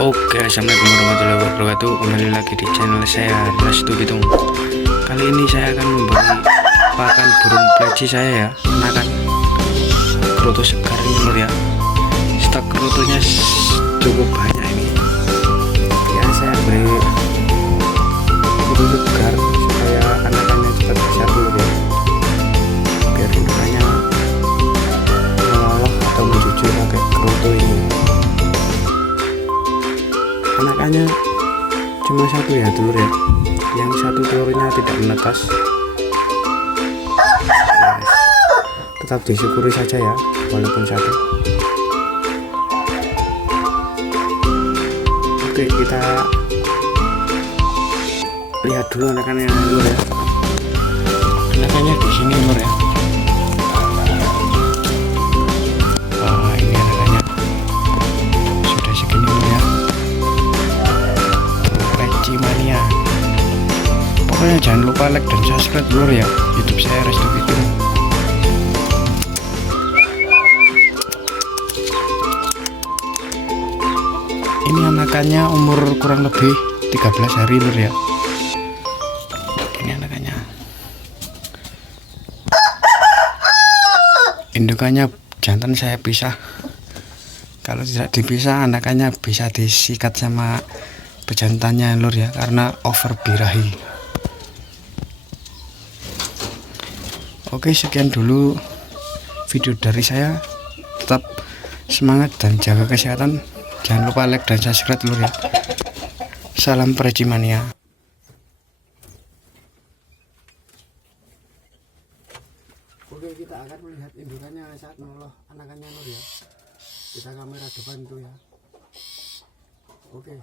Oke, assalamualaikum warahmatullahi wabarakatuh. Kembali lagi di channel saya, Restu Bitung. Kali ini saya akan memberi pakan burung pleci saya ya, anakan kroto segar ini lur ya. Stok krotonya cukup banyak ini. Ya saya beri kroto segar supaya anakannya cepat besar dulu ya. Biar induknya meloloh atau mencucu pakai kroto ini. Anakannya cuma satu ya telur ya, yang satu telurnya tidak menetas. Yes. Tetap disyukuri saja ya walaupun satu. Oke, kita lihat dulu anakannya telur ya. Anakannya di sini telur ya. Wah, ini anakannya sudah segini telur ya. Mania. Pokoknya jangan lupa like dan subscribe dulu ya YouTube saya, Restu Bitung. Ini anakannya umur kurang lebih 13 hari lur ya. Ini anakannya. Indukannya jantan saya pisah. Kalau tidak dipisah anakannya bisa disikat sama pejantannya lur ya, karena over birahi. Oke, sekian dulu video dari saya. Tetap semangat dan jaga kesehatan. Jangan lupa like dan subscribe lur ya. Salam Preci Mania. Oke, kita akan melihat indukannya saat menoloh anakannya lur ya. Kita kamera depan tuh ya. Oke.